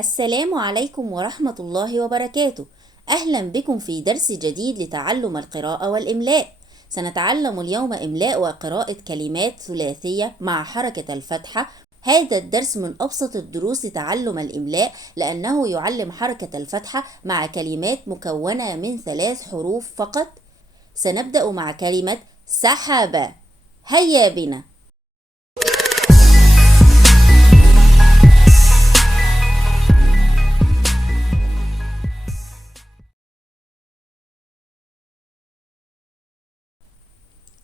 السلام عليكم ورحمة الله وبركاته. أهلا بكم في درس جديد لتعلم القراءة والإملاء. سنتعلم اليوم إملاء وقراءة كلمات ثلاثية مع حركة الفتحة. هذا الدرس من أبسط الدروس لتعلم الإملاء لأنه يعلم حركة الفتحة مع كلمات مكونة من 3 حروف فقط. سنبدأ مع كلمة سحب. هيا بنا.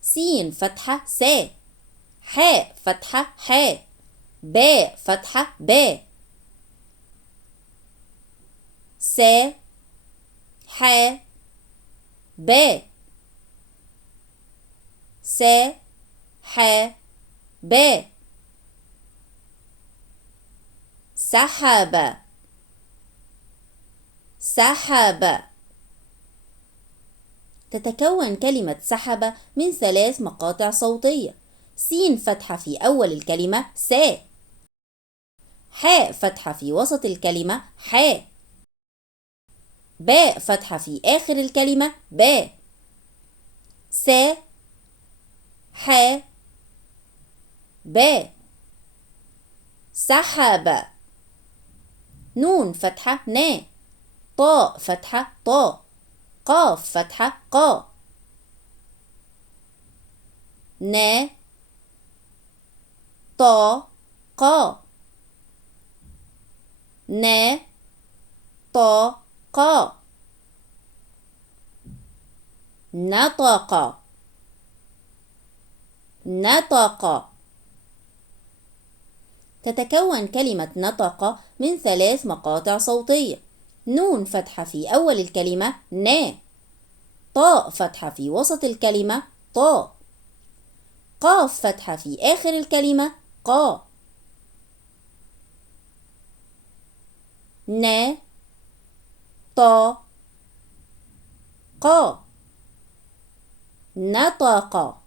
سين فتحة س، حاء فتحة حاء، باء فتحة باء، س حاء باء، س حاء باء، سحب سحب. تتكون كلمة سحب من 3 مقاطع صوتية. سين فتحة في أول الكلمة س، حاء فتحة في وسط الكلمة حاء، باء فتحة في آخر الكلمة باء، س حاء باء، سحب. نون فتحة نا، طاء فتحة طاء، قاف فتحة قا، نا طا قا، نا طا قا، نطق نطق. تتكون كلمة نطق من 3 مقاطع صوتية. نون فتحة في أول الكلمة نا، طاء فتحة في وسط الكلمة طا، قاف فتحة في آخر الكلمة قا، نا طا قا، نطق.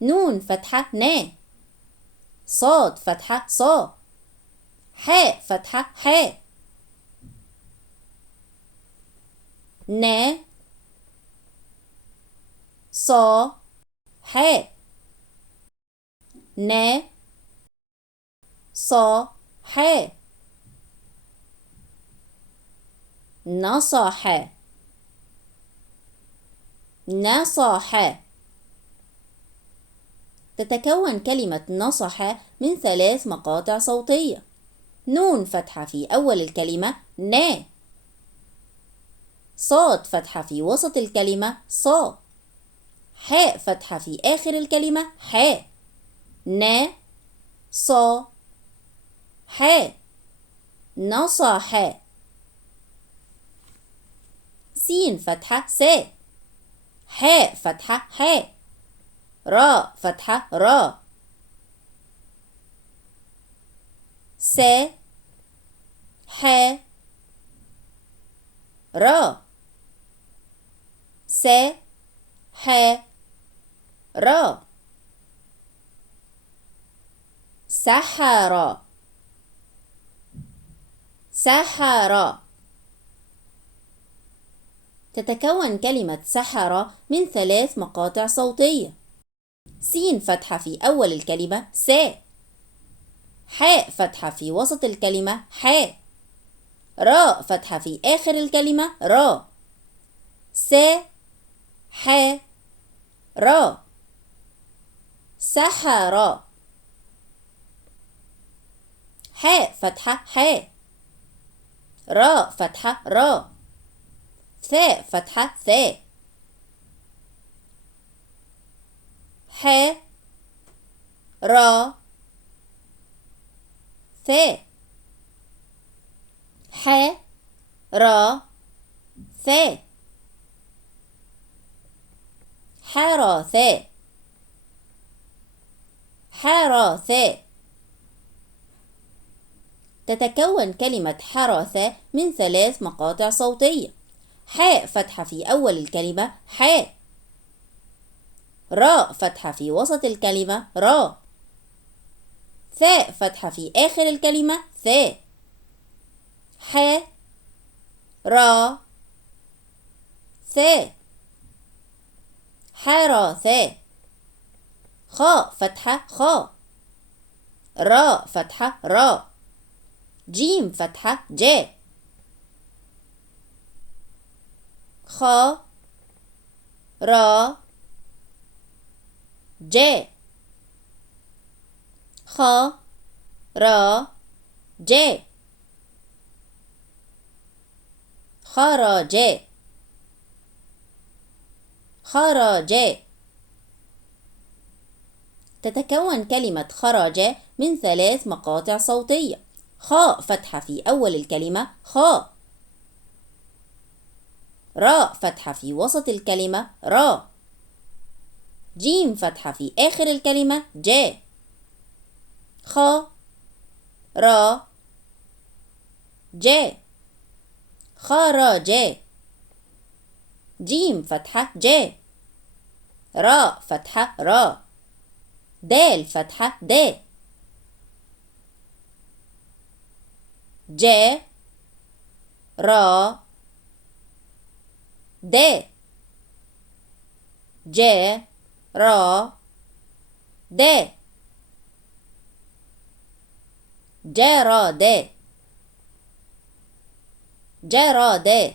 نون فتحة نا، صاد فتحة صا، حاء فتحة حاء، نا صا حاء، نا صا حاء، نصح نصح. تتكون كلمة نصح من 3 مقاطع صوتية. نون فتحة في أول الكلمة نا، صاد فتحة في وسط الكلمة صا، حاء فتحة في آخر الكلمة حاء، نا صا حاء، نصح. سين فتحة س، حاء فتحة حاء، راء فتحة را، س حاء را، س حاء را، سحر سحر. تتكون كلمة سحر من 3 مقاطع صوتية. سين فتحة في أول الكلمة س، حاء فتحة في وسط الكلمة حاء، راء فتحة في آخر الكلمة را، س حاء را، سحر. حاء فتحة حاء، راء فتحة را، ثاء فتحة ثاء، حاء را ثاء، حاء را ثاء، حرث حرث. تتكون كلمة حرث من 3 مقاطع صوتية. حاء فتحة في أول الكلمة حاء، راء فتحة في وسط الكلمة را، ثاء فتحة في آخر الكلمة ثاء. ح را ثاء حراثاء. خاء فتحة خاء. راء فتحة راء. جيم فتحة جاء. خا را جاء. خا را جاء. خرج خرج. تتكون كلمة خرج من 3 مقاطع صوتية. خاء فتحة في أول الكلمة خاء. راء فتحة في وسط الكلمة را. جيم فتحة في آخر الكلمة جاء. خا را جاء. خرج. جيم فتحة جاء. راء فتحة را. دال فتحة دا. جا را دا. جا را دا. جراد جراد.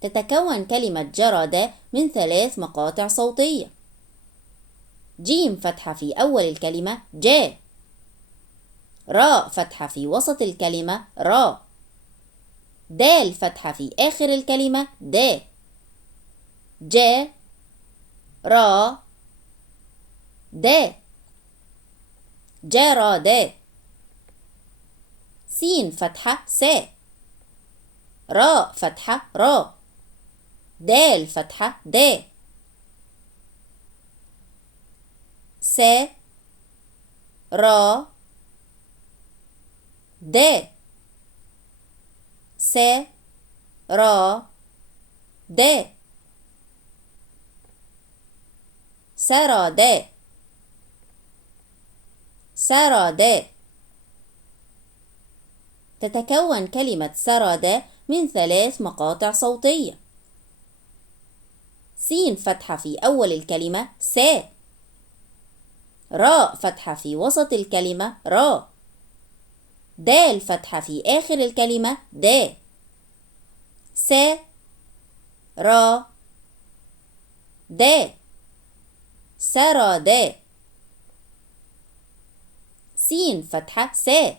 تتكون كلمة جرد من 3 مقاطع صوتية. جيم فتحة في أول الكلمة جا. راء فتحة في وسط الكلمة را. دال فتحة في آخر الكلمة دا. جا را دا. جراد. سين فتحة سا. راء فتحة را. دال فتحة دا. سا را دا. سا را دا. سرادا سرادا. تتكون كلمة سرادا من 3 مقاطع صوتية. سين فتحة في أول الكلمة سا. راء فتحة في وسط الكلمة را. دال فتحة في آخر الكلمة دا. سا را دا. سرادا. سين فتحة سا.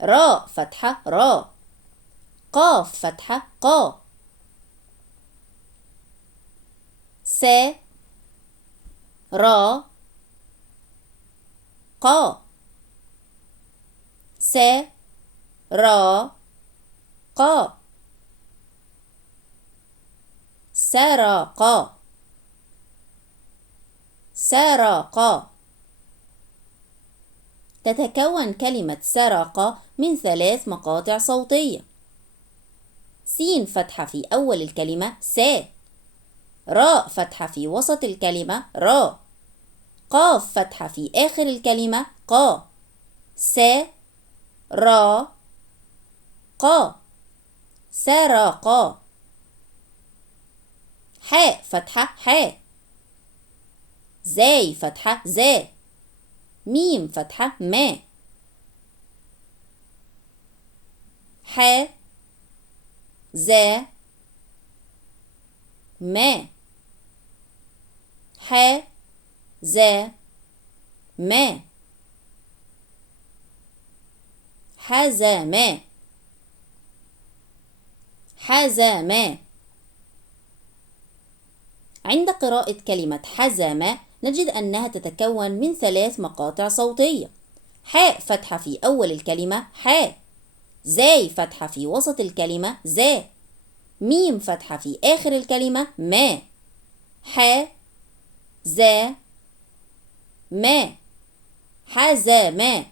راء فتحة را. قاف فتحة قا. سا را قا. سا را قا. سرقا سرقا. تتكون كلمة سرق من 3 مقاطع صوتية. سين فتحة في أول الكلمة سا. راء فتحة في وسط الكلمة را. قاف فتحة في آخر الكلمة قا. سا را قا. سرقا. حاء فتحة حاء. زاي فتحة زا. ميم فتحة ما. ح زا ما. ح زا ما. حزما حزما. عند قراءة كلمة حزم نجد أنها تتكون من 3 مقاطع صوتية. حاء فتحة في أول الكلمة حاء. زاي فتحة في وسط الكلمة زا. ميم فتحة في آخر الكلمة ما. ح زا ما. حزما.